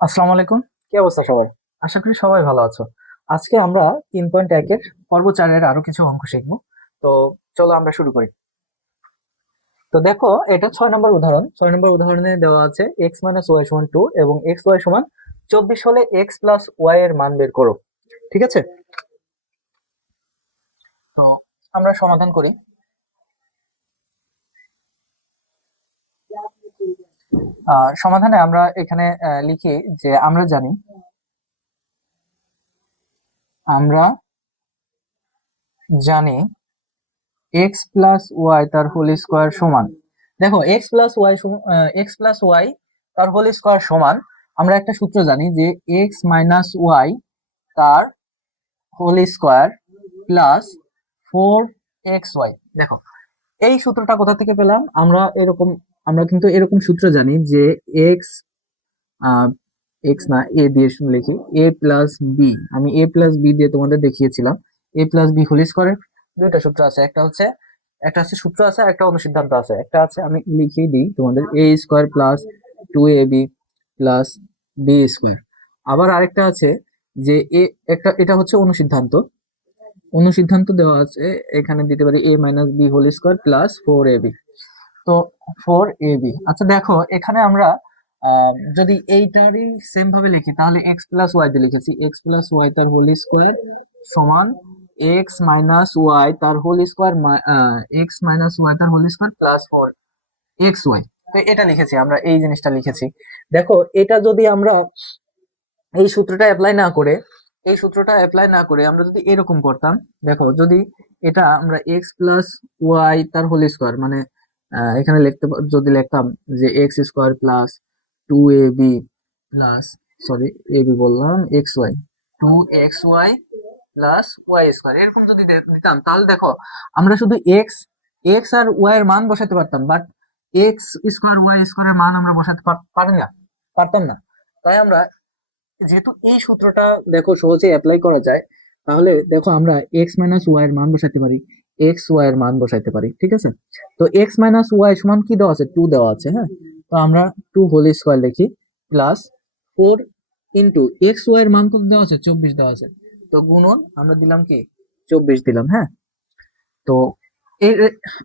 আসসালামু আলাইকুম। কি অবস্থা সবার? আশা করি সবাই ভালো আছো। আজকে আমরা 3.1 এর পর্ব 4 এর আরো কিছু অঙ্ক শিখব। তো চলো আমরা শুরু করি। তো দেখো, এটা 6 নম্বর উদাহরণ। 6 নম্বর উদাহরণে দেওয়া আছে x y সমান 2 এবং xy সমান 24 হলে x প্লাস y এর মান বের করো। ঠিক আছে? তো আমরা সমাধান করি। সমাধানে আমরা এখানে লিখি যে আমরা জানি এক্স প্লাস ওয়াই তার হোল স্কোয়ার সমান। দেখো, এক্স প্লাস ওয়াই তার হোল স্কোয়ার সমান, আমরা একটা সূত্র জানি যে এক্স মাইনাস ওয়াই তার হোল স্কোয়ার প্লাস 4xy। দেখো, এই সূত্রটা কোথা থেকে পেলাম? আমরা কিন্তু এরকম সূত্র জানি যে এক্স এক্স না, এ দিয়ে লিখি এ প্লাস বি। আমি এ প্লাস বি দিয়ে তোমাদের দেখিয়েছিলাম। এ প্লাস বি হোল স্কোয়ারের দুইটা সূত্র আছে, একটা হচ্ছে সূত্র আছে, একটা অনুসিদ্ধান্ত আছে। একটা আছে, আমি লিখিয়ে দিই তোমাদের, A square plus 2ab plus B square. আবার আরেকটা আছে যে এটা হচ্ছে অনুসিদ্ধান্ত। অনুসিদ্ধান্ত দেওয়া আছে, এখানে দিতে পারি a minus B whole square plus 4ab। তো 4ab। আচ্ছা দেখো, এখানে আমরা যদি এইটারই সেম ভাবে লিখি তাহলে এক্স প্লাস ওয়াই দিয়ে লিখেছি, এক্স প্লাস ওয়াই তার হোল স্কোয়ার সমান এক্স মাইনাস ওয়াই তার whole square, X minus Y তার হোল স্কোয়ার প্লাস 4xy। তো এটা লিখেছি, আমরা এই জিনিসটা লিখেছি। দেখো, এটা যদি আমরা এই সূত্রটা অ্যাপ্লাই না করে আমরা যদি এরকম করতাম, দেখো যদি এটা আমরা এক্স প্লাস ওয়াই তার হোল স্কোয়ার মানে এখানে যদি লিখতাম যে X square plus 2ab plus, sorry AB বললাম, X Y, 2xy plus Y square, এরকম যদি দিতাম তাহলে দেখো আমরা শুধু এক্স এক্স আর ওয়াই এর মান বসাতে পারতাম, but X square Y square এর মান আমরা বসাতে পারতাম না। তাই আমরা, যেহেতু এই সূত্রটা দেখো সহজে অ্যাপ্লাই করা যায়, তাহলে দেখো আমরা এক্স মাইনাস ওয়াই এর মান বসাতে পারি, এক্স ওয়াই এর মান বসাতে পারি। ঠিক আছে? তো এক্স মাইনাস ওয়াই সমান কি দেওয়া আছে? 2 দেওয়া আছে। হ্যাঁ, তো আমরা 2 হোল স্কোয়ার লিখি প্লাস 4 ইন্টু এক্স ওয়াই এর মান কত দেওয়া আছে? 24 দেওয়া আছে। তো গুণন আমরা দিলাম কি 24 দিলাম। হ্যাঁ, তো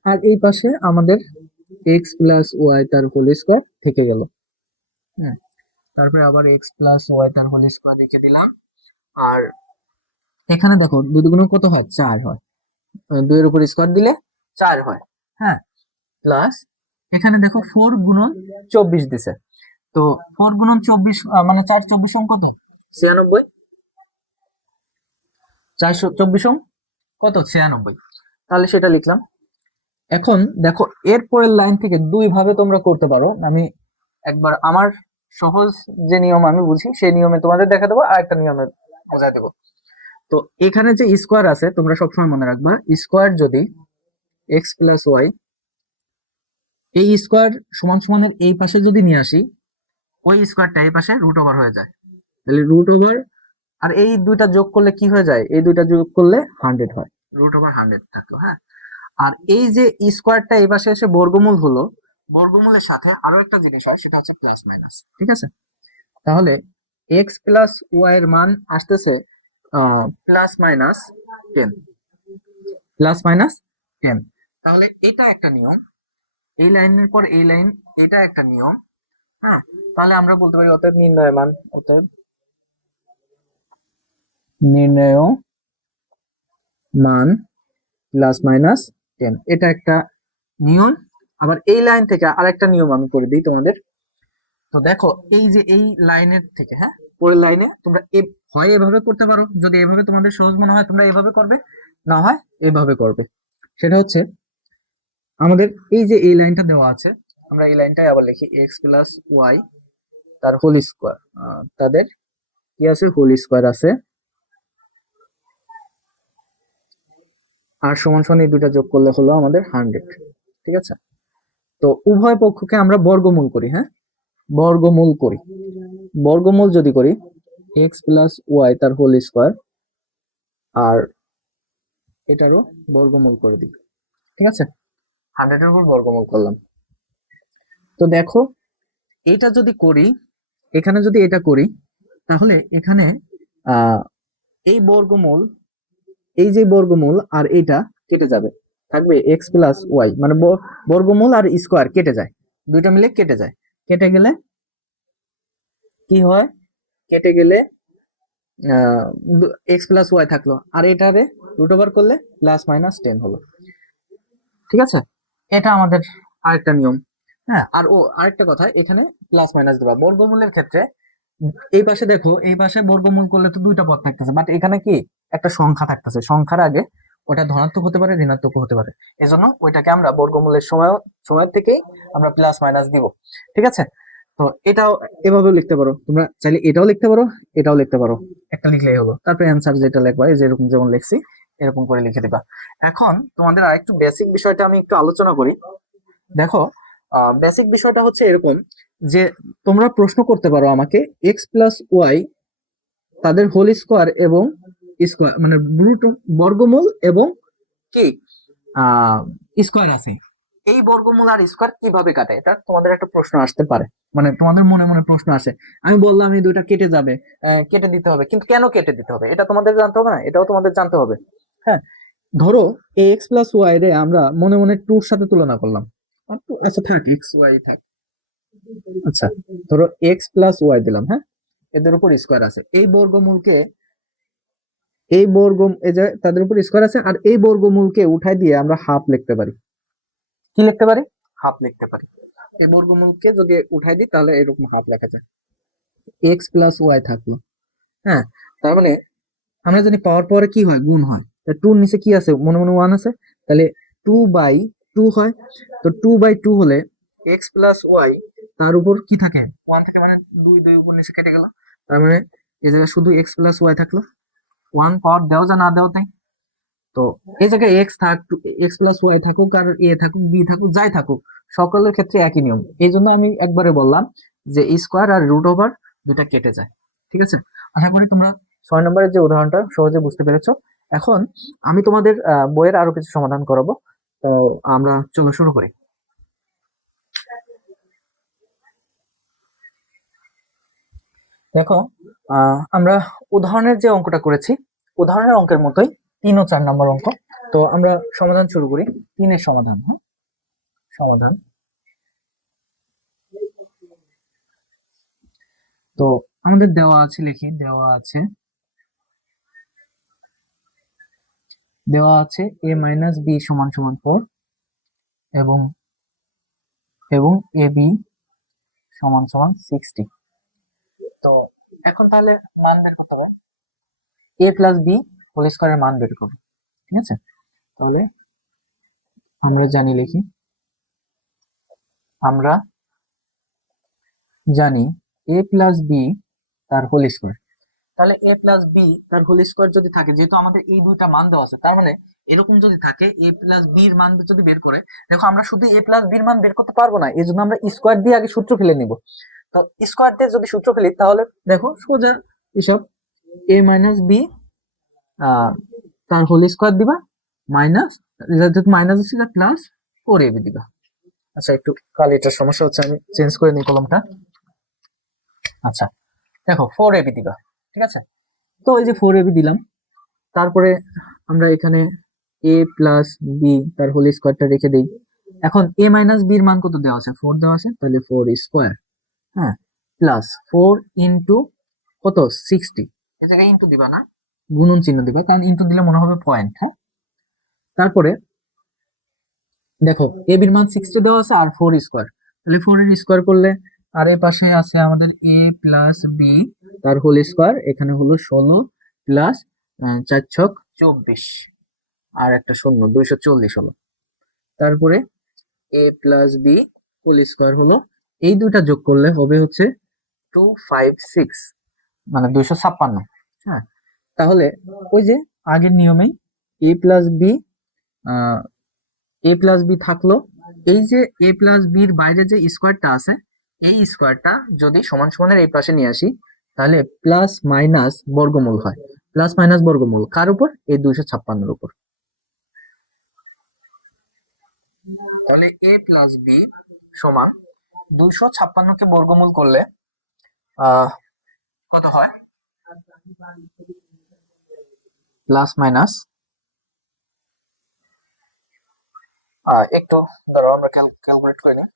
আর এই পাশে আমাদের এক্স প্লাস ওয়াই তার হোল স্কোয়ার থেকে গেল। হ্যাঁ, তারপরে আবার এক্স প্লাস ওয়াই তার হোল স্কোয়ার লিখে দিলাম। আর এখানে দেখো, দুই দুগুণ কত হয়? 4 হয়। 2 এর উপর স্কোয়ার দিলে 4 হয়। হ্যাঁ, প্লাস এখানে দেখো 4 গুণন 24 দিছে। তো 4 গুণন 24 মানে 4 24 কত? 96। 424 কত? 96। তাহলে সেটা লিখলাম। এখন দেখো, এর পরের লাইন থেকে দুই ভাবে তোমরা করতে পারো। আমি একবার আমার সহজ যে নিয়ম আমি বুঝি সেই নিয়মে তোমাদের দেখা দেবো, আর একটা নিয়মে বোঝাই দেবো। তো এখানে যে স্কোয়ার আছে, তোমরা সবসময় মনে রাখবা, স্কোয়ার যদি এক্স প্লাস ওয়াই, এই স্কোয়ার সমান সমানের এই পাশে যদি নিয়ে আসি, ওই স্কোয়ারটা এই পাশে রুট ওভার হয়ে যায়। তাহলে রুট ওভার, আর এই দুইটা যোগ করলে কি হয়ে যায়? এই দুইটা যোগ করলে 100 হয়। রুট ওভার 100 থাকলো। হ্যাঁ, আর এই যে স্কোয়ারটা এই পাশে এসে বর্গমূল হলো, বর্গমূলের সাথে আরো একটা জিনিস হয়, সেটা হচ্ছে প্লাস মাইনাস। ঠিক আছে? তাহলে এক্স প্লাস ওয়াই এর মান আসতেছে প্লাস মাইনাস 10, প্লাস মাইনাস 10। তাহলে এটা একটা নিয়ম, এই লাইনের পর এই লাইন, এটা একটা নিয়ম। হ্যাঁ, তাহলে আমরা বলতে পারি অতএব নির্ণয় মান প্লাস মাইনাস 10, এটা একটা নিয়ম। আবার এই লাইন থেকে আরেকটা নিয়ম আমি করে দিই তোমাদের। তো দেখো, এই যে এই লাইনের থেকে, হ্যাঁ, পরের লাইনে তোমরা হয় এভাবে করতে পারো, যদি এভাবে তোমাদের সহজ মনে হয় তোমরা এভাবে করবে, না হয় এভাবে করবে। সেটা হচ্ছে, আমাদের এই যে এই লাইনটা দেওয়া আছে, আমরা এই লাইনটাই আবার লিখি এক্স প্লাস ওয়াই তার হোল স্কোয়ার, তাদের কি আছে? হোল স্কোয়ার আছে। আর সমান সমান এই দুইটা যোগ করলে হলো আমাদের 100। ঠিক আছে? তো উভয় পক্ষকে আমরা বর্গমূল করি। হ্যাঁ, বর্গমূল করি। বর্গমূল যদি করি, এক্স প্লাস ওয়াই তার হোল স্কোয়ার, আর এটারও বর্গমূল করে দিই। ঠিক আছে? 100 এর উপর বর্গমূল করলাম। তো দেখো, এটা যদি করি এখানে যদি এটা করি তাহলে এখানে এই বর্গমূল, এই যে বর্গমূল আর এটা কেটে যাবে, থাকবে এক্স প্লাস ওয়াই, মানে বর্গমূল আর স্কোয়ার কেটে যায়, দুইটা মিলে কেটে যায়। কেটে গেলে কি হয়, কেটে গেলে এক্স প্লাস ওয়াই থাকলো, আর এটারে রুট ওভার করলে প্লাস মাইনাস 10 হলো। ঠিক আছে, এটা আমাদের আরেকটা নিয়ম। হ্যাঁ, আর আরেকটা কথা, এখানে প্লাস মাইনাস দেবা বর্গমূলের ক্ষেত্রে। এই পাশে দেখো, এই পাশে বর্গমূল করলে তো দুইটা পদ থাকতেছে, বাট এখানে কি একটা সংখ্যা থাকতেছে, সংখ্যার আগে ওটা ধনাত্মক হতে পারে, ঋণাত্মক হতে পারে, এজন্য ওইটাকে আমরা বর্গমূলের সময় থেকেই আমরা প্লাস মাইনাস দিব। ঠিক আছে, তো এটাও এভাবেও লিখতে পারো, তোমরা চাইলে এটাও লিখতে পারো, এটাও লিখতে পারো, একটা লিখলেই হলো। তারপরে অ্যান্সার যেটা লিখবা, এই যেরকম যেমন লিখছি এরকম করে লিখে দিবা। এখন তোমাদের আরেকটু বেসিক বিষয়টা আমি একটু আলোচনা করি। দেখো, বেসিক বিষয়টা হচ্ছে এরকম যে তোমরা প্রশ্ন করতে পারো আমাকে, এক্স প্লাস ওয়াই তাদের হোল স্কোয়ার এবং স্কোয়ার মানে রুট বর্গমূল এবং কি স্কোয়ার আছে, এই বর্গমূল আর স্কোয়ার কিভাবে কাটে, এটা তোমাদের একটা প্রশ্ন আসতে পারে, মানে তোমাদের মনে মনে প্রশ্ন আসে। আমি বললাম এই দুইটা কেটে যাবে, কেটে দিতে হবে, কিন্তু কেন কেটে দিতে হবে এটা তোমাদের জানতে হবে না, এটাও তোমাদের জানতে হবে। হ্যাঁ, ধরো এক্স প্লাস ওয়াই রে আমরা মনে মনে টুর সাথে তুলনা করলাম। আচ্ছা থাক, এক্স ওয়াই থাক। আচ্ছা, ধরো এক্স প্লাস ওয়াই দিলাম, হ্যাঁ, এদের উপর স্কোয়ার আছে, এই বর্গমূলকে, এই এই যে তাদের উপর স্কোয়ার আছে, আর এই বর্গমূলকে উঠাই দিয়ে আমরা হাফ লিখতে পারি। কি লিখতে পারি? হাফ লিখতে পারি। এই বর্গমূলকে যদি উঠাই দিই তাহলে এরকম হাফ লেখা যায়, এক্স প্লাস ওয়াই থাকলো। হ্যাঁ, তার মানে আমরা জানি পাওয়ার পরে কি হয়, গুণ হয়। টুর নিচে কি আছে, মনে মনে ওয়ান আছে, তাহলে 2/2 হয়। তো 2/2 হলে এক্স প্লাস ওয়াই তার উপর কি থাকে, ওয়ান থাকে, মানে দুই দুই উপর নিচে কেটে গেল, তার মানে এই জায়গায় শুধু এক্স প্লাস ওয়াই থাকলো, ওয়ান পাওয়ার দেও যা না দেও তাই। তো এই জায়গায় এক্স এক্স প্লাস ওয়াই থাকুক আর এ থাকুক বি থাকুক যাই থাকুক, সকলের ক্ষেত্রে একই নিয়ম, এই জন্য আমি একবারে বললাম যে স্কোয়ার আর রুট ওভার দুটা কেটে যায়। ঠিক আছে, আশা করি তোমরা 6 নম্বরের যে উদাহরণটা সহজে বুঝতে পেরেছো। এখন আমি তোমাদের বইয়ের আরো কিছু সমাধান করাবো, তো আমরা চলো শুরু করি। দেখো, আমরা উদাহরণের যে অঙ্কটা করেছি, উদাহরণের অঙ্কের মতোই 3 ও 4 নম্বর অঙ্ক। তো আমরা সমাধান শুরু করি, 3-এর সমাধান। হ্যাঁ, সমাধান। তো আমাদের দেওয়া আছে, লিখি, দেওয়া আছে a মাইনাস বি সমান সমান 4 এবং এ বি সমান সমান 60। তো এখন তাহলে মান বের করতে হবে, এ প্লাস বি হোল স্কোয়ারের মান বের করবো। ঠিক আছে, তাহলে আমরা জানি, লিখি, আমরা জানি এ প্লাস বি তার হোল স্কোয়ার। তাহলে এ প্লাস বি তার হোল স্কোয়ার যদি থাকে, যেহেতু আমাদের এই দুইটা মান দেওয়া আছে, তার মানে এরকম যদি থাকে এ প্লাস বি এর মান যদি বের করে, দেখো আমরা শুধু এ প্লাস বি এর মান বের করতে পারবো না, এই জন্য আমরা স্কোয়ার দিয়ে আগে সূত্র ফেলে নিব। তো স্কোয়ার দিয়ে যদি সূত্র ফেলি তাহলে দেখো সোজা এসব এ মাইনাস বি তার হোল স্কোয়ার দিবা, মাইনাস, যেহেতু মাইনাস আছে প্লাস 4ab দিবা। আচ্ছা, একটু কালিটার সমস্যা হচ্ছে, আমি চেঞ্জ করে নিই কলমটা। আচ্ছা, দেখো 4ab দিবা। ঠিক আছে, তো এই যে 4ab দিলাম, তারপরে আমরা এখানে এ প্লাস বি তার হোল স্কোয়ারটা রেখে দেই। এখন এ মাইনাস বি এর মান কত দেওয়া আছে, 4 দেওয়া আছে, তাহলে 4 স্কোয়ার, হ্যাঁ, প্লাস 4 ইন্টু কত, 60, এই জায়গায় ইন্টু দিবা না, গুণন চিহ্ন দিবা, কারণ ইন্টু দিলে মনে হবে পয়েন্ট। হ্যাঁ, তারপরে দেখো এ বির মান 60 দেওয়া আছে আর 4 স্কোয়ার, তাহলে 4 এর স্কোয়ার করলে, আর এর পাশে আছে আমাদের এ প্লাস বি তার হোল স্কোয়ার, এখানে হলো 16 প্লাস 4 ছক 24, আর একটা শূন্য, 240 হলো। তারপরে এ প্লাস বি হোল স্কোয়ার হলো, এই দুইটা যোগ করলে হবে হচ্ছে 256, মানে 256। হ্যাঁ, তাহলে ওই যে আগের নিয়মেই এ প্লাস বি, এ প্লাস বি থাকলো, এই যে এ প্লাস বির বাইরে যে স্কোয়ারটা আছে, এই স্কোয়ারটা যদি সমান সমানের এই পাশে নিয়ে আসি, তাহলে প্লাস মাইনাস বর্গমূল হয়। প্লাস মাইনাস বর্গমূল কার উপর, এই 256-এর উপর। তাহলে এ প্লাস বি সমান 256-কে বর্গমূল করলে কত হয় প্লাস মাইনাস একটু ধরো আমরা ক্যালকুলেট করে নিই।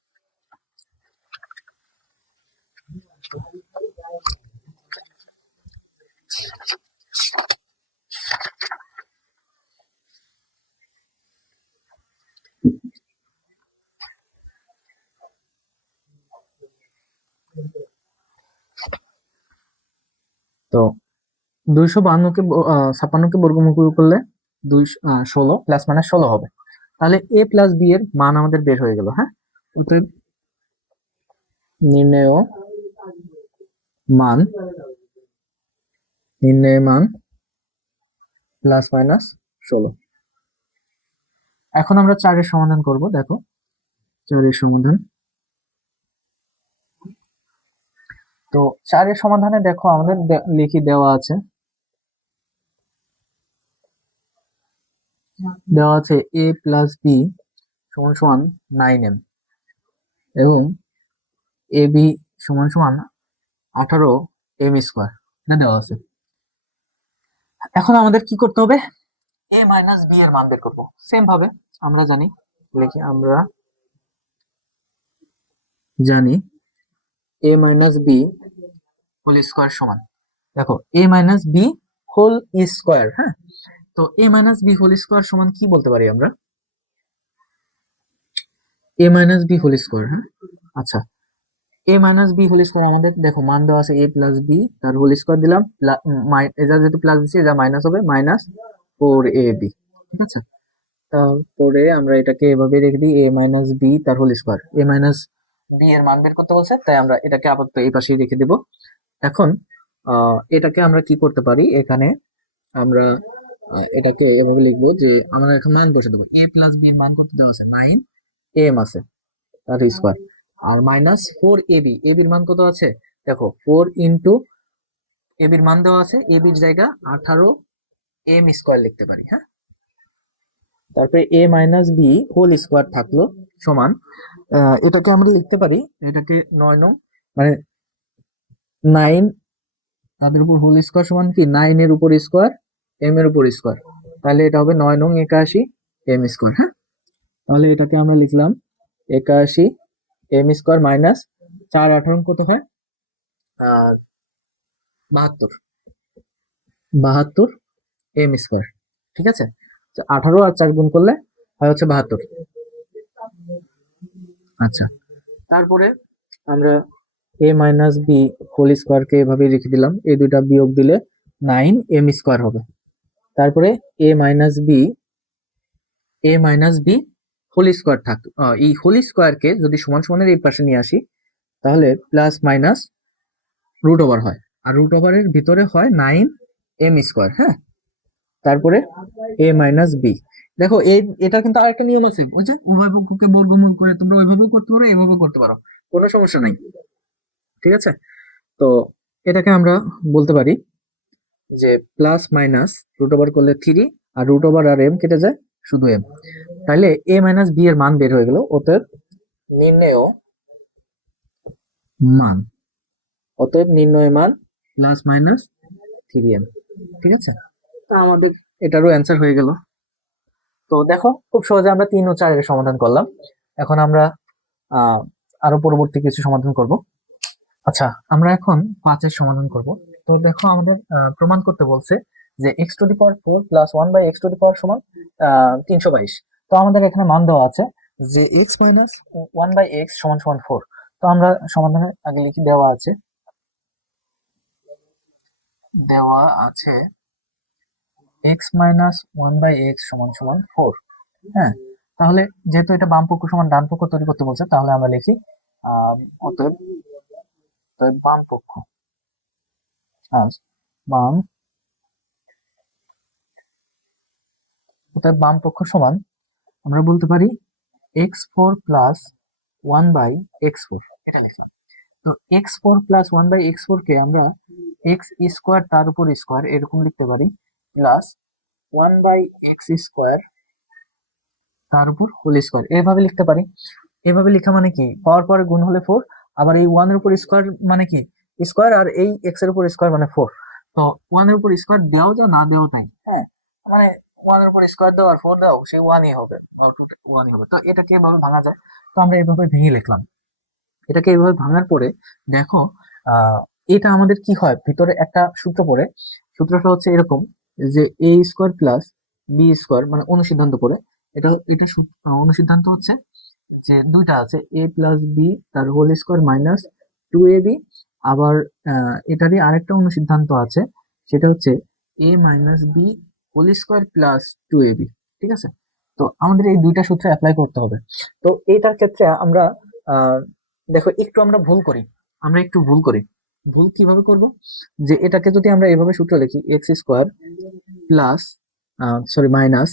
তো 252কে 56কে বর্গমূল করলে 16 প্লাস মাইনাস 16 হবে। তাহলে এ প্লাস বি এর মান আমাদের বের হয়ে গেল। হ্যাঁ, অতএব নির্ণেয় মান প্লাস মাইনাস 16। এখন আমরা 4 এর সমাধান করব। দেখো 4 এর সমাধান। তো 4 এর সমাধানে দেখো আমাদের লিখি দেওয়া আছে a প্লাস বি সমান সমান 9m এবং এ বি সমান সমান 18m স্কোয়ার দেওয়া আছে। এখন আমাদের কি করতে হবে? a মাইনাস বি এর মান বের করবো। সেম ভাবে আমরা জানি a minus B whole square সমান, দেখো a minus B whole square. হ্যাঁ, তো a minus B whole square সমান কি বলতে পারি আমরা? a minus B whole square. হ্যাঁ, আচ্ছা, a minus B whole square আমাদের দেখো মান দেওয়া আছে a প্লাস বি, তার হোল স্কোয়ার দিলাম, এটা যেহেতু প্লাস দিচ্ছি এটা মাইনাস হবে, মাইনাস 4ab। ঠিক আছে, তারপরে আমরা এটাকে এভাবে রেখে দিই a মাইনাস বি তার whole square. a minus B এর মান বের করতে বলছে, তাই আমরা এটাকে আপাতত এই পাশেই রেখে দেব। এখন এটাকে আমরা কি করতে পারি? এখানে আমরা এটাকে এভাবে লিখবো যে আমরা এখন মান বসে দেবো। a প্লাস বি এর মান কত দেওয়া আছে? 9m আছে তার স্কোয়ার, আর মাইনাস 4ab। ab এর মান কত আছে? দেখো 4 ইন্টু ab এর মান দেওয়া আছে, ab এর জায়গা 18m স্কোয়ার লিখতে পারি। হ্যাঁ, তারপরে a minus B whole square থাকলো সমান, এটাকে আমরা লিখতে পারি, এটাকে 9 নং মানে 9 তাদের উপর হোল স্কোয়ার সমান কি 9 এর উপর স্কোয়ার m এর উপর স্কোয়ার, তাহলে এটা হবে 9 নং 81m স্কোয়ার। হ্যাঁ, তাহলে এটাকে আমরা লিখলাম 81m স্কোয়ার মাইনাস 4 কত হয়? 72m square. ঠিক আছে, 18 আর 4 গুণ করলে হয় হচ্ছে 72। আচ্ছা, তারপরে আমরা a মাইনাস বি হোল স্কোয়ারকে এভাবে রেখে দিলাম, এই দুইটা বিয়োগ দিলে 9m স্কোয়ার হবে। তারপরে a minus B whole square থাকতো, এই হোল স্কোয়ারকে যদি সমান সমানের এই পাশে নিয়ে আসি তাহলে প্লাস মাইনাস রুট ওভার হয়, আর রুট ওভারের ভিতরে হয় 9m স্কোয়ার। হ্যাঁ, তারপরে a মাইনাস বি। দেখো এটা কিন্তু আরেকটা নিয়ম আছে, ওই যে উভয় পক্ষকে বর্গমূল করে তোমরা ওইভাবেও করতে পারো, এভাবেও করতে পারো, কোনো সমস্যা নাই। ঠিক আছে, তো এটাকে আমরা বলতে পারি যে প্লাস মাইনাস রুট ওভার করলে 3, আর রুট ওভার আর m কেটে যায়, শুধু m। তাহলে a মাইনাস বি এর মান বের হয়ে গেল। অতএব নির্ণয় মান প্লাস মাইনাস 3m। ঠিক আছে, তা আমাদের এটারও অ্যান্সার হয়ে গেল। তো দেখো খুব সহজে আমরা 3 ও 4 এর সমাধান করলাম। এখন আমরা আরো পরবর্তী কিছু সমাধান করব। আচ্ছা, আমরা এখন 5 এর সমাধান করব। তো দেখো আমাদের প্রমাণ করতে বলছে যে x to the power 4 plus 1 by x to the power সমান 322। তো আমাদের এখানে মান দেওয়া আছে যে x মাইনাস 1 বাই x সমান সমান 4। তো আমরা সমাধানের আগে লিখি দেওয়া আছে x মাইনাস 1 বাই x সমান সমান 4। হ্যাঁ, তাহলে যেহেতু এটা বাম পক্ষ সমান ডান পক্ষ তৈরি করতে বলছে, তাহলে আমরা লিখি অতএব বাম পক্ষ বাম অতএব বাম পক্ষ সমান আমরা বলতে পারি x4 প্লাস 1 বাই x4। এটা লিখলাম। তো x4 প্লাস 1 বাই x4 কে আমরা x স্কোয়ার তার উপর স্কোয়ার এরকম লিখতে পারি, প্লাস 1 বাই x স্কোয়ার তার উপর হোল স্কোয়ার এভাবে লিখতে পারি। এভাবে লেখা মানে কি, পাওয়ার পরে গুণ হলে 4, আবার এই 1 এর উপর স্কোয়ার মানে কি স্কোয়ার, আর এই এক্স এর উপর স্কোয়ার মানে 4। তো 1 এর উপর স্কোয়ার দেওয়া যা না দেওয়া তাই, হ্যাঁ, মানে 1 এর উপর স্কোয়ার দাও আর 4 দাও, সেই 1ই হবে, 1ই হবে। তো এটাকে এভাবে ভাঙা যায়। তো আমরা এভাবে ভেঙে লিখলাম। এটাকে এইভাবে ভাঙার পরে দেখো, আহ এটা আমাদের কি হয়, ভিতরে একটা সূত্র পড়ে। সূত্রটা হচ্ছে এরকম, যে A square plus B square, মানে অনুসিদ্ধান্ত করে। এটা অনুসিদ্ধান্ত হচ্ছে যে দুইটা আছে, এ প্লাস বি তার হোল স্কোয়ার মাইনাস 2ab। আবার এটারই আরেকটা অনুসিদ্ধান্ত আছে, সেটা হচ্ছে A minus B whole square plus 2ab। ঠিক আছে, তো আমাদের এই দুইটা সূত্র অ্যাপ্লাই করতে হবে। তো এইটার ক্ষেত্রে আমরা আহ দেখো একটু আমরা ভুল করি, আমরা একটু ভুল করি। ভুল কিভাবে করব, যে এটাকে যদি আমরা এভাবে সূত্র লিখি, X square plus sorry minus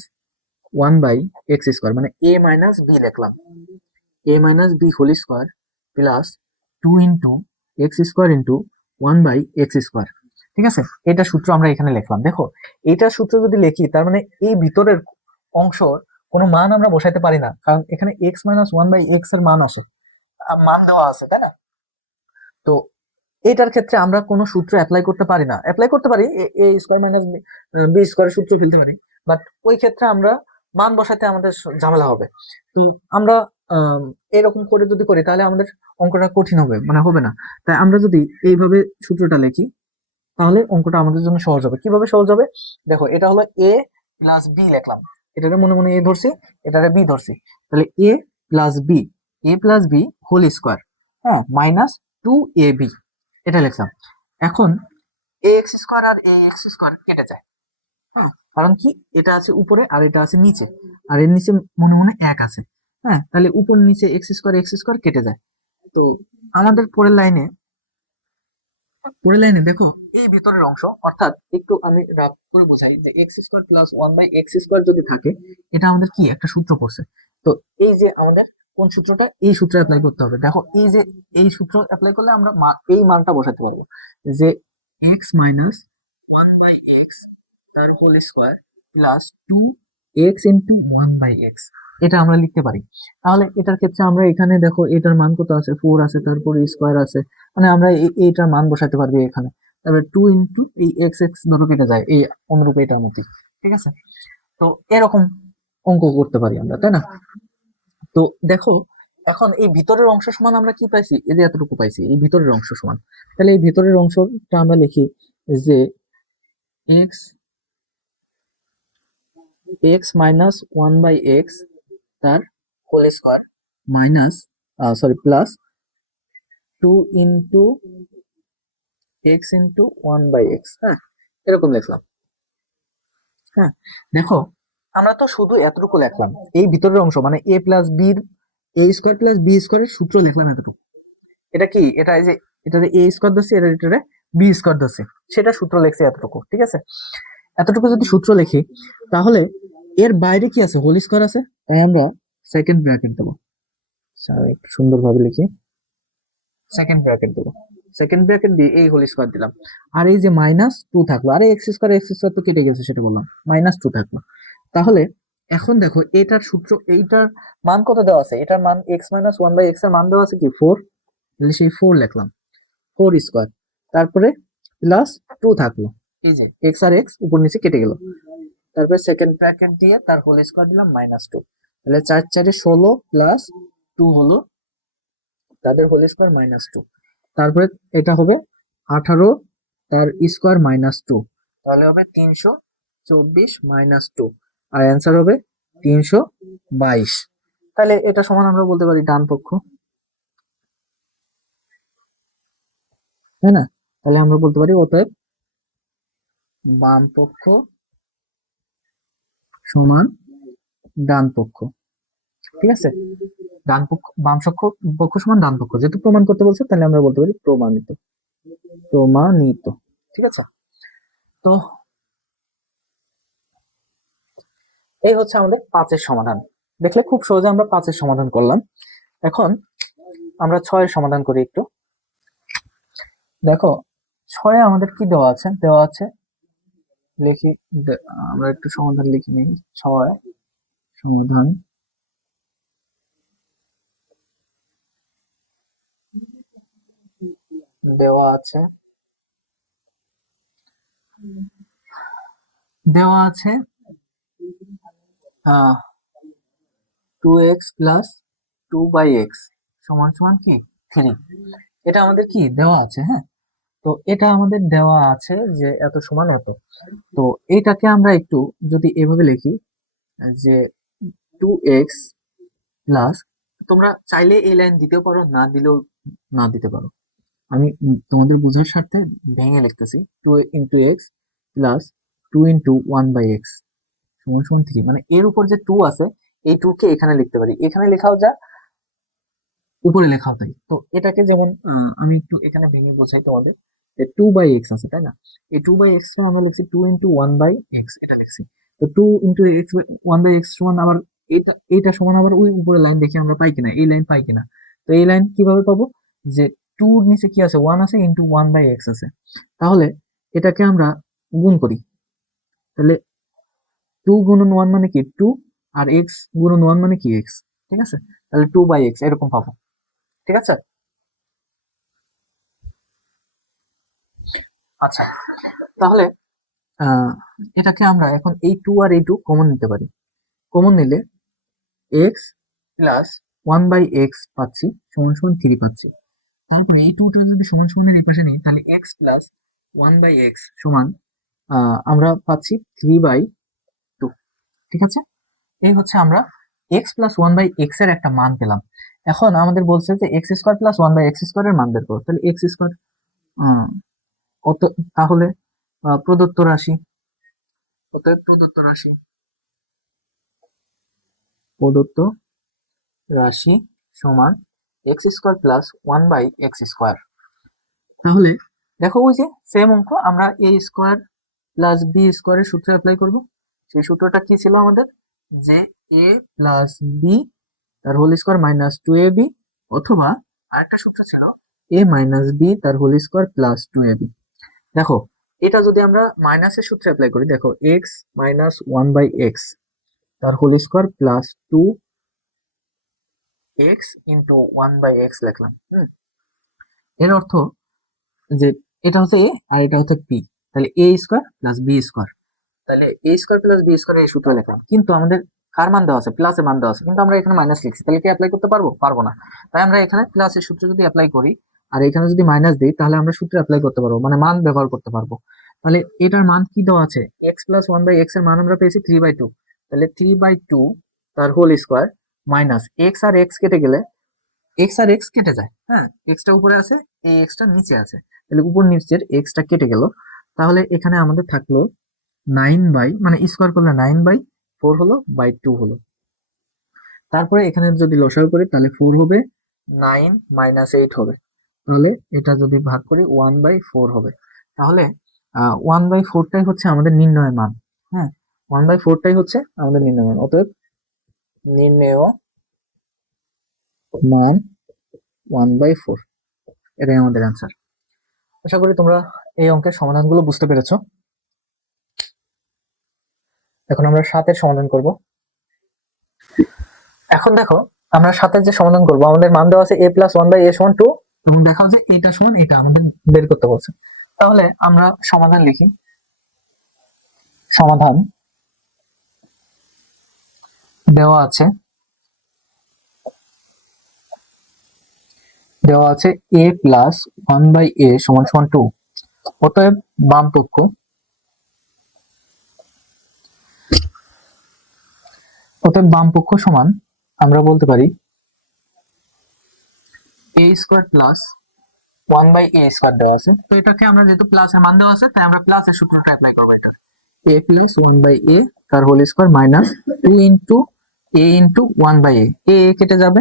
1/x square, মানে এ মাইনাস বি লিখলাম, A minus B whole square plus 2 × x square into 1/x square. ঠিক আছে, এটা সূত্র আমরা এখানে লিখলাম। দেখো, এটা সূত্র যদি লিখি, তার মানে এই ভিতরের অংশ কোনো মান আমরা বসাইতে পারি না, কারণ এখানে x - 1/x এর মান দেওয়া আছে, তাই না? তো এটার ক্ষেত্রে আমরা কোনো সূত্র অ্যাপ্লাই করতে পারি না। অ্যাপ্লাই করতে পারি, এ স্কোয়ার মাইনাস বি স্কোয়ারের সূত্র ফেলতে পারি, বাট ওই ক্ষেত্রে আমরা মান বসাতে আমাদের ঝামেলা হবে। তো আমরা আম, এরকম করে যদি করি, তাহলে আমাদের অঙ্কটা কঠিন হবে, মানে হবে না। তাই আমরা যদি এইভাবে সূত্রটা লিখি, তাহলে অঙ্কটা আমাদের জন্য সহজ হবে। কিভাবে সহজ হবে, দেখো, এটা হলো এ প্লাস বি লিখলাম, এটারে মনে মনে এ ধরছি, এটারে বি ধরছি। তাহলে এ প্লাস বি হোল স্কোয়ার, হ্যাঁ, মাইনাস 2ab, এটা লিখলাম। এখন এ এক্স স্কোয়ার আর এ এক্স স্কোয়ার কেটে যায়, হ্যাঁ, কারণ কি, এটা আছে উপরে আর এটা আছে নিচে, আর এর নিচে মনে মনে এক আছে। হ্যাঁ, তাহলে উপর নিচে এক্স স্কোয়ার কেটে যায়। তো আমাদের পরের লাইনে দেখো, এই ভিতরের অংশ, অর্থাৎ একটু আমি রাফ করে বোঝাই, যে x² + 1/x² যদি থাকে, এটা আমাদের কি একটা সূত্র পড়ছে। তো এই যে আমাদের কোন সূত্রটা, এই সূত্র অ্যাপ্লাই করতে হবে। দেখো, এই যে এই সূত্র অ্যাপ্লাই করলে আমরা এই মানটা বসাতে পারবো, যে x - 1/x তার whole square plus 2x × 1/x, এটা আমরা লিখতে পারি। তাহলে এটার ক্ষেত্রে আমরা এখানে দেখো, এটার মান কত আছে, 4 আছে, তারপরে স্কোয়ার আছে, মানে আমরা এইটার মান বসাতে পারবি এখানে। তারপরে 2 × এই এক্স এক্স ধরো কেটে যায়, এই অনুরূপ এটার মতোই। ঠিক আছে, তো এরকম অঙ্ক করতে পারি আমরা, তাই না? তো দেখো, এখন এই ভিতরের অংশ সমান আমরা কি পাইছি, এই যে এতটুকু পাইছি, এই ভিতরের অংশ সমান। তাহলে এই ভিতরের অংশটা আমরা লিখি, যে এক্স x - 1/x তার whole square minus plus 2 × x × 1/x, হ্যাঁ, এরকম লিখলাম। হ্যাঁ, দেখো, আমরা তো শুধু এতটুকু লিখলাম, এই ভিতরের অংশ মানে a+b² + b² সূত্র লিখলাম এতটুকু। এটা কি, এটা এই যে এটারে a² ধরছি, এটারে b² ধরছি, সেটা সূত্র লিখছি এতটুকু। ঠিক আছে, এতটুকু যদি সূত্র লিখি, তাহলে এর বাইরে কি আছে, হোল স্কোয়ার আছে, তাই আমরা সেকেন্ড ব্র্যাকেট দেবো। আচ্ছা, একটু সুন্দরভাবে লিখি, সেকেন্ড ব্র্যাকেট দেবো। সেকেন্ড ব্র্যাকেট দিয়ে এই হোল স্কোয়ার দিলাম, আর এই যে -2 থাকলো, আরে x² তো কেটে গেছে, সেটা বললাম, -2 থাকলো। তাহলে এখন দেখো, এটার সূত্র, এইটার মান কত দেওয়া আছে, এটার মান x - 1/x এর মান দেওয়া আছে কি 4, তাহলে সেই 4 লিখলাম, 4² তারপরে প্লাস 2 থাকলো, এই যে এক্স আর এক্স উপর নিচে কেটে গেল, তারপরে সেকেন্ড ব্র্যাকেট দিয়ে তার হোল স্কোয়ার দিলাম -2। তাহলে 4 × 4 = 16 প্লাস 2 হলো তাদের হোল স্কোয়ার -2। তারপরে এটা হবে 18 তার স্কোয়ার -2, তাহলে হবে 324 -2, আর অ্যান্সার হবে 322। তাহলে এটা সমান আমরা বলতে পারি ডান পক্ষ, তাই না? তাহলে আমরা বলতে পারি অতএব বাম পক্ষ সমান ডান পক্ষ। ঠিক আছে, ডান পক্ষ বাম পক্ষ সমান ডান পক্ষ, যেহেতু প্রমাণ করতে বলছে, তাহলে আমরা বলতে পারি প্রমাণিত। প্রমাণিত। ঠিক আছে, তো এই হচ্ছে আমাদের 5-এর সমাধান। দেখলে খুব সহজে আমরা 5-এর সমাধান করলাম। এখন আমরা 6-এর সমাধান করি একটু। দেখো, 6-এ আমাদের কি দেওয়া আছে, দেওয়া আছে, লিখি, আমরা একটু সমাধান লিখে নিই। 6 সমাধান, দেওয়া আছে দেওয়া আছে 2x প্লাস 2/x সমান সমান কি 3। এটা আমাদের কি দেওয়া আছে, হ্যাঁ। তো এটা আমাদের দেওয়া আছে যে এত সমান এত। তো এইটাকে আমরা একটু যদি এভাবে লিখি যে 2x প্লাস, তোমরা চাইলে এই লাইন দিতেও পারো, না দিলেও না দিতে পারো। আমি তোমাদের বোঝার স্বার্থে ভেঙে লিখতেছি 2 × x প্লাস 2 × 1/x সমান সমান 3। মানে এর উপর যে 2 আছে এই 2 কে এখানে লিখতে পারি, এখানে লেখাও যা উপরে লেখাও তাই। তো এটাকে যেমন আমি একটু এখানে ভেঙে বোঝাই তোমাদের যে 2/x আছে তাই না, এই 2/x টা আমরা লিখছি 2 × 1/x এটা লিখছি। তো 2 × 1/x সমান আবার এটা সমান আবার ওই উপরে লাইন দেখি আমরা পাই কিনা, এই লাইন পাই কিনা। তো এই লাইন কিভাবে পাবো, যে 2 এর নিচে কি আছে 1 আছে, ইন্টু 1/x আছে। তাহলে এটাকে আমরা গুণ করি, তাহলে 2 গুণন 1 মানে কি 2, আর x গুণন 1 মানে কি x। ঠিক আছে, তাহলে 2/x এরকম পাবো। ঠিক আছে, আচ্ছা। তাহলে এটাকে আমরা এখন এই 2 আর এই 2 কমন নিতে পারি। কমন নিলে x প্লাস 1/x পাচ্ছি সমান সমান 3 পাচ্ছি। তারপরে এই 2টা যদি সমান সমানের এই পাশে নিই তাহলে x প্লাস 1/x সমান আমরা পাচ্ছি 3/2। ঠিক আছে, এই হচ্ছে আমরা x প্লাস 1/x এর একটা মান পেলাম। এখন আমাদের বলছে যে x square plus 1/x square এর মান বের করো। তাহলে x স্কোয়ার তাহলে প্রদত্ত রাশি, অতএব প্রদত্ত রাশি সমান x square plus 1/x square. তাহলে দেখো ওই যে সেম অঙ্ক আমরা a স্কোয়ার প্লাস বি স্কোয়ারের সূত্র অ্যাপ্লাই করব। সেই সূত্রটা কি ছিল আমাদের, যে a প্লাস বি তার হোল স্কোয়ার মাইনাস 2ab, অথবা আরেকটা সূত্র ছিল a মাইনাস বি তার হোল স্কোয়ার প্লাস 2ab। দেখো এটা যদি আমরা মাইনাসের সূত্রে অ্যাপ্লাই করি, দেখো x মাইনাস 1/x তার whole square plus 2x into 1/x লিখলাম। এর অর্থ যে এটা হচ্ছে a আর এটা হচ্ছে p, তাহলে a square plus B square. তাহলে a square plus B square এই সূত্র লিখলাম, কিন্তু আমাদের কার মান দেওয়া আছে, প্লাসের মান দেওয়া আছে, কিন্তু আমরা এখানে মাইনাস লিখছি, তাহলে কি অ্যাপ্লাই করতে পারবো, পারবো না। তাই আমরা এখানে প্লাসের সূত্র যদি অ্যাপ্লাই করি আর এখানে যদি মাইনাস দিই তাহলে আমরা সূত্র অ্যাপ্লাই করতে পারবো, মানে মান ব্যবহার করতে পারবো। তাহলে এটার মান কি দেওয়া আছে, এক্স প্লাস 1/x এর মান আমরা পেয়েছি 3/2। তাহলে 3/2 তার হোল স্কোয়ার মাইনাস এক্স আর এক্স কেটে গেলে এক্স আর এক্স কেটে যায়, হ্যাঁ, এক্সটা উপরে আছে, এই এক্সটা নিচে আছে, তাহলে উপর নিচের এক্সটা কেটে গেল। তাহলে এখানে আমাদের থাকলো 9 বাই, মানে স্কোয়ার করলে 9/4 হলো, বাই 2 হলো। তারপরে এখানে যদি লসাগু করি তাহলে 4 হবে, 9 - 8 হবে। তাহলে এটা যদি ভাগ করি 1/4 হবে। তাহলে 1/4টাই হচ্ছে আমাদের নির্ণয়ের মান। হ্যাঁ, 1/4টাই হচ্ছে আমাদের নির্ণয় মান। অতএব নির্ণেয় মান 1/4, এটাই আমাদের অ্যান্সার। আশা করি তোমরা এই অঙ্কের সমাধানগুলো বুঝতে পেরেছো। এখন আমরা 7-এর সমাধান করব। এখন দেখো আমরা 7-এর যে সমাধান করব, আমাদের মান দেওয়া আছে a প্লাস 1/a সমান 2, এবং দেখাও যে এটা সমান এটা আমাদের বের করতে বলছে। তাহলে আমরা সমাধান লিখি। সমাধান দেওয়া আছে a প্লাস 1/a সমান সমান 2। অতএব বাম পক্ষ সমান আমরা বলতে পারি a square plus 1/a square দেওয়া আছে। তো এটাকে আমরা যেহেতু প্লাসের মান দেওয়া আছে তাই আমরা প্লাসের সূত্রটা অ্যাপ্লাই করবো। এটা a প্লাস 1/a তার whole square minus 2 into a into 1/a, a কেটে যাবে,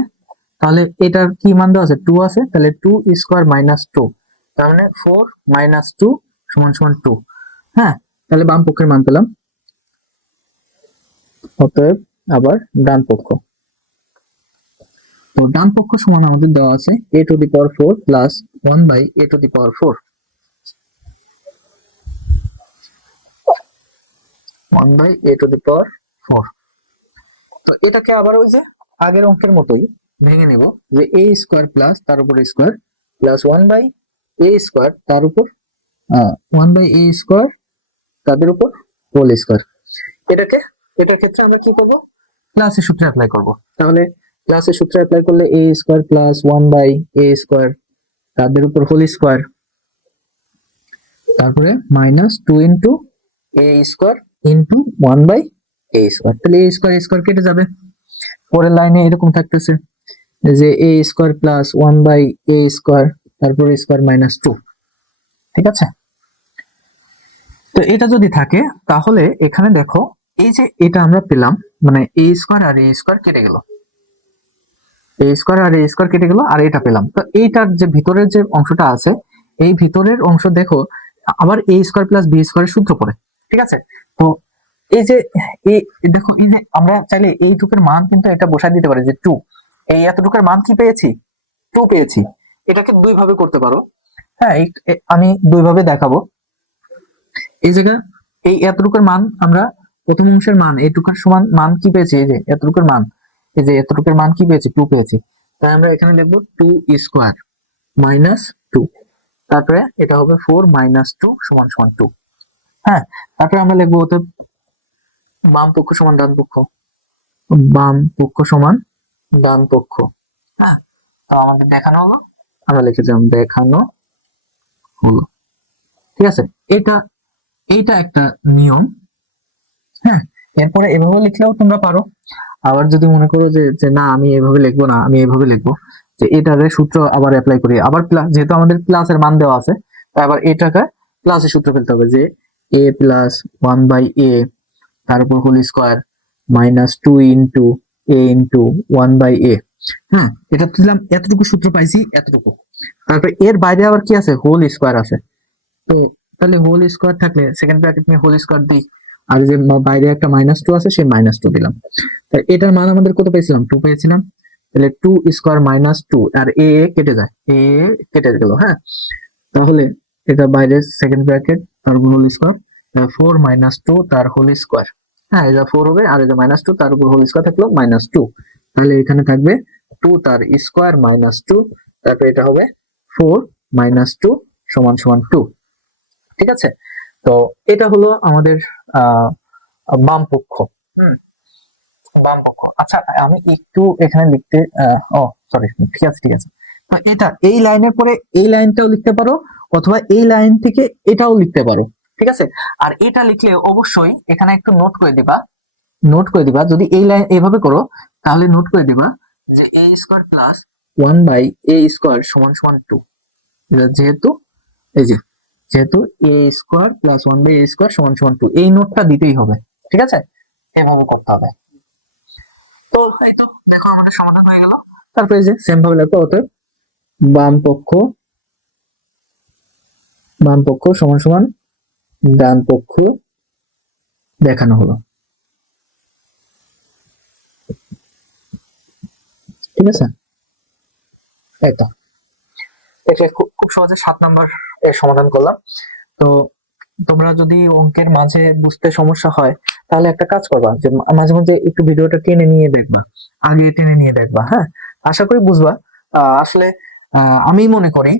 তাহলে এটার কি মান দেওয়া আছে 2 আছে, তাহলে 2 স্কোয়ার মাইনাস 2, তার মানে 4 - 2 সমান সমান 2। হ্যাঁ, তাহলে বাম পক্ষের মান পেলাম। অতএব আবার ডান পক্ষ, তো ডান পক্ষ সমান আমাদের দেওয়া আছে a⁴ প্লাস 1/a⁴ 1/a⁴। তো এটাকে আবার ওই যে আগের অঙ্কের মতোই ভেঙে নেব, যে a স্কোয়ার প্লাস তার উপর স্কোয়ার প্লাস 1/a এ স্কোয়ার তার উপর 1/a² তাদের উপর হোল স্কোয়ার। এটার ক্ষেত্রে আমরা কি করব, ক্লাসের সূত্রে অ্যাপ্লাই করব। তাহলে ক্লাসের সূত্রে অ্যাপ্লাই করলে a² প্লাস 1/a² তাদের উপর হোল স্কোয়ার, তারপরে -2 ইন্টু a² ইন্টু 1/a²। তাহলে a² কেটে যাবে। পরের লাইনে এরকম থাকতেছে যে a² প্লাস 1/a², তারপর স্কোয়ার -2। ঠিক আছে, তো এটা যদি থাকে তাহলে এখানে দেখো এই যে এটা আমরা পেলাম, মানে a² আর a² কেটে গেল, a² আর a² কেটে গেল, আর এটা পেলাম। তো এইটার যে ভিতরের যে অংশটা আছে, এই ভিতরের অংশ দেখো আবার a² প্লাস b² এর সূত্র পড়ে। ঠিক আছে, তো এই যে এই দেখো, এই যে আমরা চাইলে এইটুকুর মান কিন্তু এটা বসাই দিতে পারি যে 2, এই এতটুকুর মান কি পেয়েছি, 2 পেয়েছি। এটাকে দুই ভাবে করতে পারো। হ্যাঁ, আমি দুই ভাবে দেখাবো। এই জায়গা এই এতটুকুর মান আমরা প্রথম অংশের মান এইটুকুর সমান মান কি পেয়েছি, এই যে এতটুকুর মান, এই যে এতটুকুর মান কি পেয়েছি, 2 পেয়েছি। তাই আমরা এখানে লিখবো 2² -2, তারপরে এটা হবে 4 - 2 = 2। হ্যাঁ, তারপরে আমরা লিখবো তো বাম পক্ষ সমান ডান পক্ষ, বাম পক্ষ সমান ডান পক্ষ। হ্যাঁ, তো আমাদের দেখানো হলো, আমরা লিখেছিলাম দেখানো হলো। ঠিক আছে, এইটা একটা নিয়ম। হ্যাঁ, এরপরে এভাবে লিখলেও তোমরা পারো। আবার যদি মনে করো যে না আমি এভাবে লিখবো না, আমি এভাবে লিখবো, যে এটারে সূত্র আবার অ্যাপ্লাই করি, আবার যেহেতু আমাদের প্লাসের মান দেওয়া আছে, তাই আবার এটাকে প্লাসের সূত্র ফেলতে হবে, যে a প্লাস 1/a তার উপর whole square -2 into a into 1/a। হ্যাঁ, এটা দিলাম, এতটুকু সূত্র পাইছি, এতটুকু। তারপরে এর বাইরে আবার কি আছে, হোল স্কোয়ার আছে। তো তাহলে হোল স্কোয়ার থাকলে সেকেন্ড ব্র্যাকেট নিয়ে হোল স্কোয়ার দিই, আর যে বাইরে একটা -2 আছে সেই -2 দিলাম। তাই এটার মান আমাদের কত পেয়েছিলাম, 2 পেয়েছিলাম। তাহলে 2² -2, আর এ কেটে যায়, এ কেটে গেল। হ্যাঁ, তাহলে এটা বাইরে সেকেন্ড ব্র্যাকেট তার উপর হোল স্কোয়ার, 4 - 2 তার হোল স্কোয়ার। হ্যাঁ, এটা 4 হবে, আর এটা -2 তার উপর হোল স্কোয়ার থাকলো -2। তাহলে এখানে থাকবে 2 তার স্কোয়ার -2, তারপর এটা হবে 4 - 2 = 2। ঠিক আছে, তো এটা হলো আমাদের বাম পক্ষ। বাম পক্ষ। আচ্ছা, আমি একটু এখানে লিখতে সরি, ঠিক আছে ঠিক আছে। তো এটা এই লাইনের পরে এই লাইনটাও লিখতে পারো, অথবা এই লাইন থেকে এটাও লিখতে পারো। ঠিক আছে, আর এটা লিখলে অবশ্যই এখানে একটু নোট করে দিবা, যদি এই লাইন এভাবে করো তাহলে নোট করে দিবা যে a² প্লাস 1/a² = 2। যেহেতু এই যে যেহেতু a² প্লাস 1/a² = 2, এই নোটটা দিতেই হবে। ঠিক আছে, এভাবে করতে হবে। তো এই তো দেখো আমাদের সমাধান হয়ে গেল। তারপরে যে সেম ভাবে লিখো, অতএব বাম পক্ষ সমান ডান পক্ষ দেখানো হলো। ঠিক আছে, এই তো দেখলে খুব সহজে 7 নাম্বার এর সমাধান করলাম। তো তোমরা যদি অঙ্কের মাঝে বুঝতে সমস্যা হয় তাহলে একটা কাজ করবা, যে মাঝে মাঝে একটু ভিডিওটা টেনে নিয়ে দেখবা, আগে টেনে নিয়ে দেখবা। হ্যাঁ, আশা করি বুঝবা। আসলে আমি মনে করি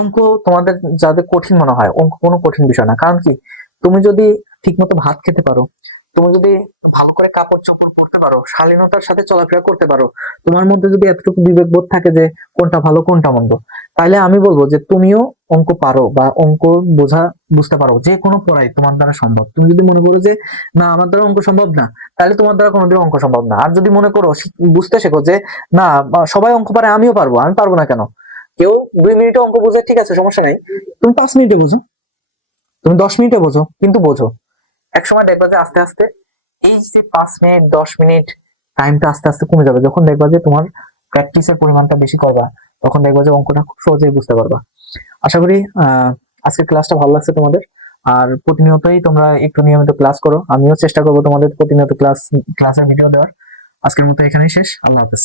অঙ্ক তোমাদের যাদের কঠিন মনে হয়, অঙ্ক কোনো কঠিন বিষয় না। কারণ কি, তুমি যদি ঠিকমতো ভাত খেতে পারো, তুমি যদি ভালো করে কাপড় চোপড় পরতে পারো, শালীনতার সাথে চলাফেরা করতে পারো, তোমার মধ্যে যদি এতটুকু বিবেক বোধ থাকে যে কোনটা ভালো কোনটা মন্দ, তাহলে আমি বলবো যে তুমিও অঙ্ক পারো, বা অঙ্ক বুঝতে পারো। যে কোনো পড়াই তোমার দ্বারা সম্ভব। তুমি যদি মনে করো যে না আমার দ্বারা অঙ্ক সম্ভব না, তাহলে তোমার দ্বারা কোনোদিন অঙ্ক সম্ভব না। আর যদি মনে করো বুঝতে শেখো যে না সবাই অঙ্ক পারে, আমিও পারবো, আমি পারবো না কেন, কেউ 2 মিনিটে অঙ্ক বোঝে, ঠিক আছে সমস্যা নাই, তুমি 5 মিনিটে বোঝো, তুমি 10 মিনিটে বোঝো, কিন্তু বোঝো। এক সময় দেখবা যে আস্তে আস্তে এই যে 5 মিনিট 10 মিনিট টাইমটা আস্তে আস্তে কমে যাবে। যখন দেখবা যে তোমার প্র্যাকটিসের পরিমাণটা বেশি করবা, তখন দেখবা যে অঙ্কটা খুব সহজেই বুঝতে পারবা। আশা করি আজকের ক্লাসটা ভালো লাগছে তোমাদের। আর প্রতিনিয়তই তোমরা একটু নিয়মিত ক্লাস করো, আমিও চেষ্টা করবো তোমাদের প্রতিনিয়ত ক্লাসের ভিডিও দেওয়ার। আজকের মতো এখানেই শেষ, আল্লাহ হাফেজ।